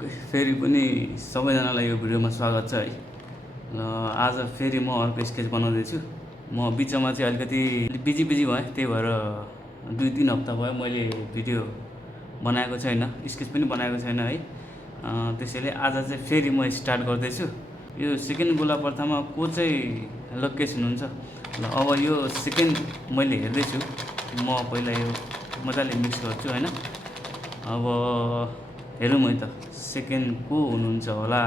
Okay, फेरि पनि सबैजनालाई यो भिडियोमा स्वागत छ है। र आज फेरि म अर्को स्केच बनाउँदैछु। म बिचमा चाहिँ अलिकति बिजी भएँ, त्यही भएर 2-3 हप्ता भयो मैले भिडियो बनाएको छैन, स्केच पनि बनाएको छैन है। त्यसैले आज चाहिँ फेरि म स्टार्ट गर्दैछु। यो सेकेन्ड गोला प्रथामा को चाहिँ लोकेस हुनुहुन्छ ल। अब यो सेकेन्ड मैले हेर्दैछु, म पहिला यो मजाले मिक्स गर्छु हैन। अब हेरौँ है त सेकेन्ड को हुनुहुन्छ होला।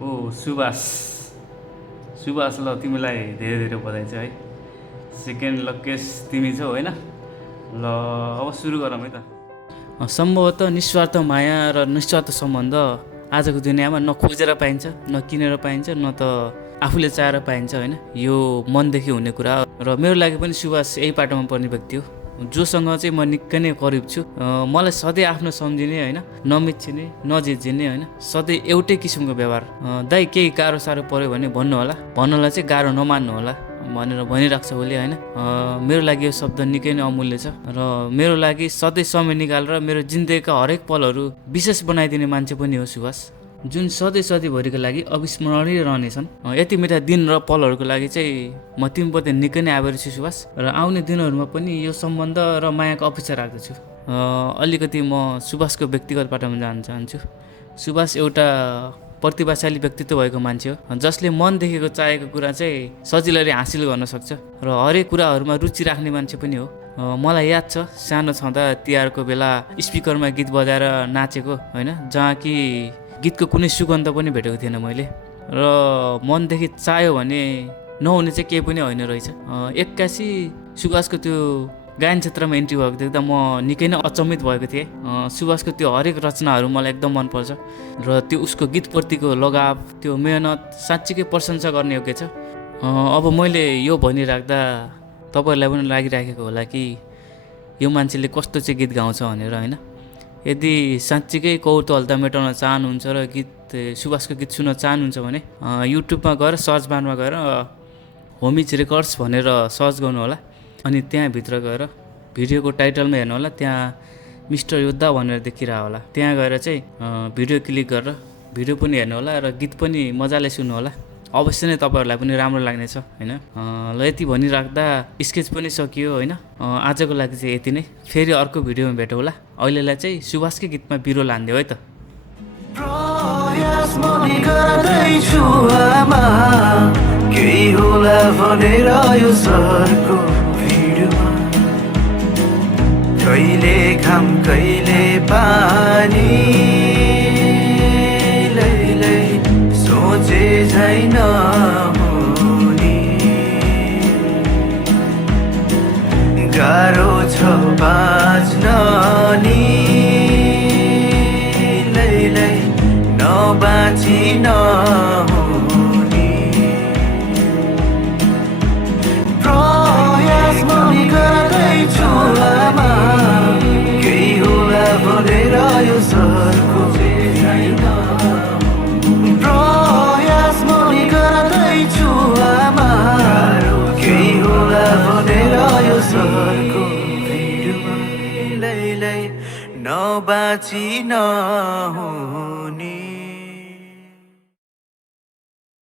ओ सुभाष ल, तिमीलाई धेरै धेरै बधाई छ है। सेकेन्ड लकेस तिमी छौ होइन। ल अब सुरु गरौँ है त। सम्भवतः निस्वार्थ माया र निस्वार्थ सम्बन्ध आजको दुनियाँमा न खोजेर पाइन्छ, न किनेर पाइन्छ, न त आफूले चाहेर पाइन्छ होइन। यो मनदेखि हुने कुरा र मेरो लागि पनि सुभाष यही पाटोमा पर्ने व्यक्ति हो, जोसँग चाहिँ म निकै नै करिब छु। मलाई सधैँ आफ्नो सम्झिने होइन, नमिच्चिने, नजिज्जिने होइन, सधैँ एउटै किसिमको व्यवहार। दाइ केही गाह्रो साह्रो पऱ्यो भने भन्नु होला, भन्नलाई चाहिँ गाह्रो नमान्नु होला भनेर भनिराख्छ उसले होइन। मेरो लागि यो शब्द निकै नै अमूल्य छ र मेरो लागि सधैँ समय निकालेर मेरो जिन्दगीका हरेक पलहरू विशेष बनाइदिने मान्छे पनि हो सुभाष, जुन सधैँभरिको लागि अविस्मरणीय रहनेछन्। यति मिठा दिन र पलहरूको लागि चाहिँ म तिमीप्रति निकै नै आभारी छु सुभाष, र आउने दिनहरूमा पनि यो सम्बन्ध र मायाको अपेक्षा राख्दछु। अलिकति म सुभाषको व्यक्तिगत बाटोमा जान चाहन्छु। सुभाष एउटा प्रतिभाशाली व्यक्तित्व भएको मान्छे हो, जसले मनदेखिको चाहेको कुरा चाहिँ सजिलैले हासिल गर्न सक्छ र हरेक कुराहरूमा रुचि राख्ने मान्छे पनि हो। मलाई याद छ सानो छँदा तिहारको बेला स्पिकरमा गीत बजाएर नाचेको होइन, जहाँ कि गीतको कुनै सुगन्ध पनि भेटेको थिएन मैले। र मनदेखि चाह्यो भने नहुने चाहिँ केही पनि होइन रहेछ। एक्कासी सुभाषको त्यो गायन क्षेत्रमा इन्ट्री भएको देख्दा म निकै नै अचम्मित भएको थिएँ। सुभाषको त्यो हरेक रचनाहरू मलाई एकदम मनपर्छ र त्यो उसको गीतप्रतिको लगाव, त्यो मेहनत साँच्चीकै प्रशंसा गर्ने योग्य छ। अब मैले यो भनिराख्दा तपाईँहरूलाई पनि लागिराखेको होला कि यो मान्छेले कस्तो चाहिँ गीत गाउँछ भनेर होइन। यदि साँच्चीकै कौतूहलता मेटाउन चाहनुहुन्छ र सुभाषको गीत सुन्न चाहनुहुन्छ भने युट्युबमा गएर सर्च बारमा गएर होमिज रेकर्ड्स भनेर सर्च गर्नु होला, अनि त्यहाँभित्र गएर भिडियोको टाइटलमा हेर्नु होला, त्यहाँ मिस्टर योद्धा भनेर देखिरह होला। त्यहाँ गएर चाहिँ भिडियो क्लिक गरेर भिडियो पनि हेर्नु होला र गीत पनि मजाले सुन्नु होला। अवश्य नै तपाईँहरूलाई पनि राम्रो लाग्नेछ होइन। ल यति भनिराख्दा स्केच पनि सकियो होइन। आजको लागि चाहिँ यति नै, फेरि अर्को भिडियोमा भेटौँ होला। अहिलेलाई चाहिँ सुभाषकै गीतमा बिरो लान्दियो है त। केही होला भनेर यो सहरको भिडमा, कहिले घाम कहिले पानी, लैलै सोचे झै नहुने, गाह्रो छ बाँच्न नि, लैलै नबाँची नहुने, प्रयास पनि गर्दैछु आमा, केही होला भनेर यो सहरको भिडमा, प्रयास पनि गर्दैछु आमा, केही होला भनेर यो सहरको भिडमा, लैलै नबाँची नहुने।